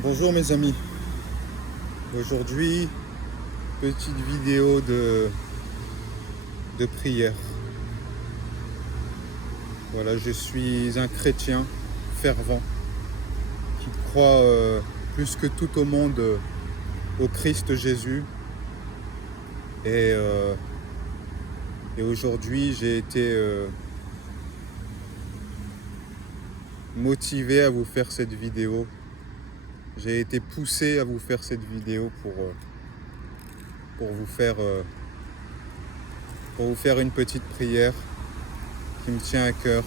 Bonjour mes amis, aujourd'hui petite vidéo de prière. Voilà, je suis un chrétien fervent qui croit plus que tout au monde au Christ Jésus et aujourd'hui j'ai été motivé à vous faire cette vidéo. J'ai été poussé à vous faire cette vidéo pour vous faire une petite prière qui me tient à cœur.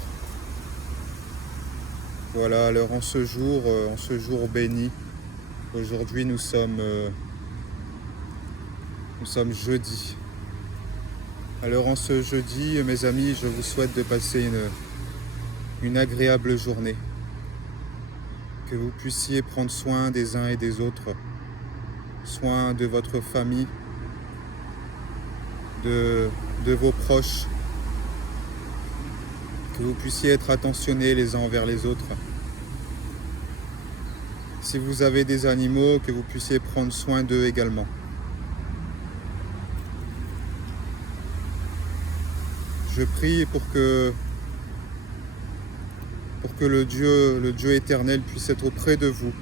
Voilà, alors en ce jour béni, aujourd'hui nous sommes jeudi. Alors en ce jeudi, mes amis, je vous souhaite de passer une agréable journée. Que vous puissiez prendre soin des uns et des autres, soin de votre famille, de vos proches, que vous puissiez être attentionnés les uns envers les autres. Si vous avez des animaux, que vous puissiez prendre soin d'eux également. Je prie pour que le Dieu éternel puisse être auprès de vous,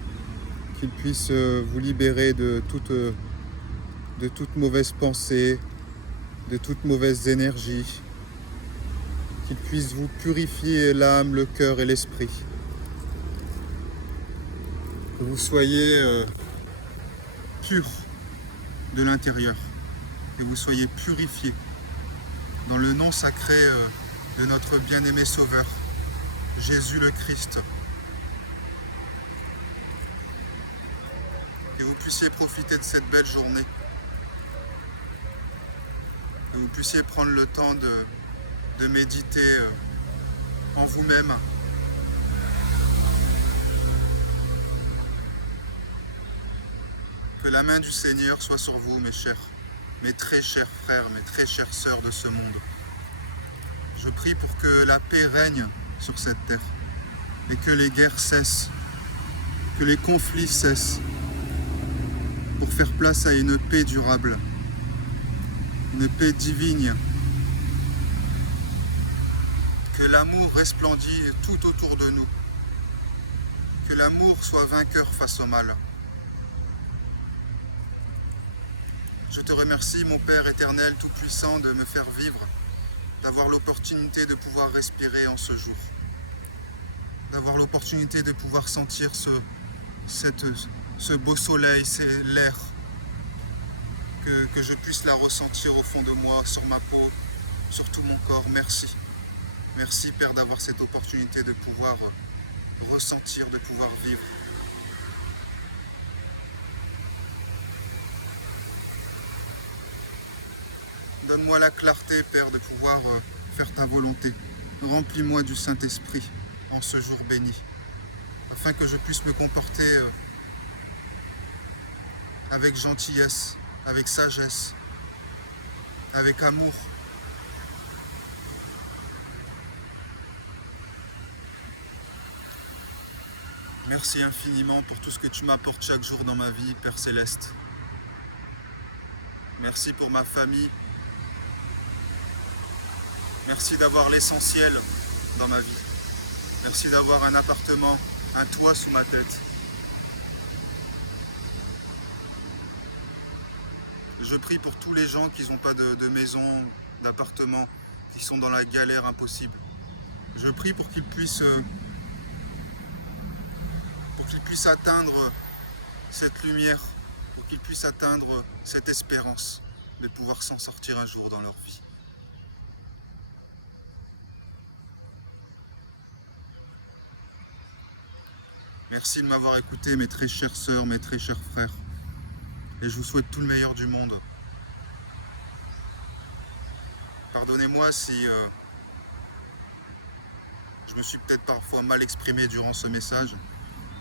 qu'il puisse vous libérer de toute mauvaise pensée, de toute mauvaise énergie, qu'il puisse vous purifier l'âme, le cœur et l'esprit. Que vous soyez purs de l'intérieur, que vous soyez purifiés dans le nom sacré de notre bien-aimé Sauveur, Jésus le Christ. Que vous puissiez profiter de cette belle journée, que vous puissiez prendre le temps de méditer en vous-même. Que la main du Seigneur soit sur vous, mes très chers frères, mes très chères sœurs de ce monde. Je prie pour que la paix règne sur cette terre et que les guerres cessent, que les conflits cessent, pour faire place à une paix durable, une paix divine. Que l'amour resplendit tout autour de nous, que l'amour soit vainqueur face au mal. Je te remercie, mon Père éternel tout-puissant, de me faire vivre, d'avoir l'opportunité de pouvoir respirer en ce jour, d'avoir l'opportunité de pouvoir sentir ce beau soleil, c'est l'air, que je puisse la ressentir au fond de moi, sur ma peau, sur tout mon corps. Merci. Merci, Père, d'avoir cette opportunité de pouvoir ressentir, de pouvoir vivre. Donne-moi la clarté, Père, de pouvoir faire ta volonté. Remplis-moi du Saint-Esprit en ce jour béni, afin que je puisse me comporter avec gentillesse, avec sagesse, avec amour. Merci infiniment pour tout ce que tu m'apportes chaque jour dans ma vie, Père Céleste. Merci pour ma famille. Merci d'avoir l'essentiel dans ma vie. Merci d'avoir un appartement, un toit sous ma tête. Je prie pour tous les gens qui n'ont pas de maison, d'appartement, qui sont dans la galère impossible. Je prie pour qu'ils puissent atteindre cette lumière, pour qu'ils puissent atteindre cette espérance de pouvoir s'en sortir un jour dans leur vie. Merci de m'avoir écouté, mes très chères sœurs, mes très chers frères. Et je vous souhaite tout le meilleur du monde. Pardonnez-moi si je me suis peut-être parfois mal exprimé durant ce message.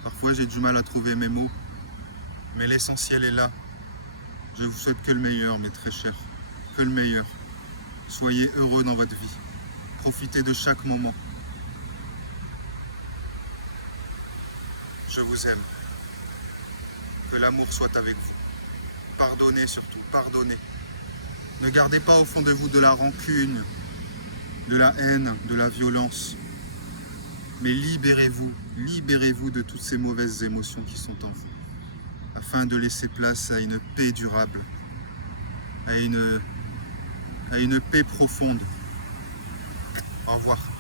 Parfois j'ai du mal à trouver mes mots. Mais l'essentiel est là. Je vous souhaite que le meilleur, mes très chers. Que le meilleur. Soyez heureux dans votre vie. Profitez de chaque moment. Je vous aime. Que l'amour soit avec vous. Pardonnez surtout, pardonnez. Ne gardez pas au fond de vous de la rancune, de la haine, de la violence. Mais libérez-vous de toutes ces mauvaises émotions qui sont en vous, afin de laisser place à une paix durable, à une paix profonde. Au revoir.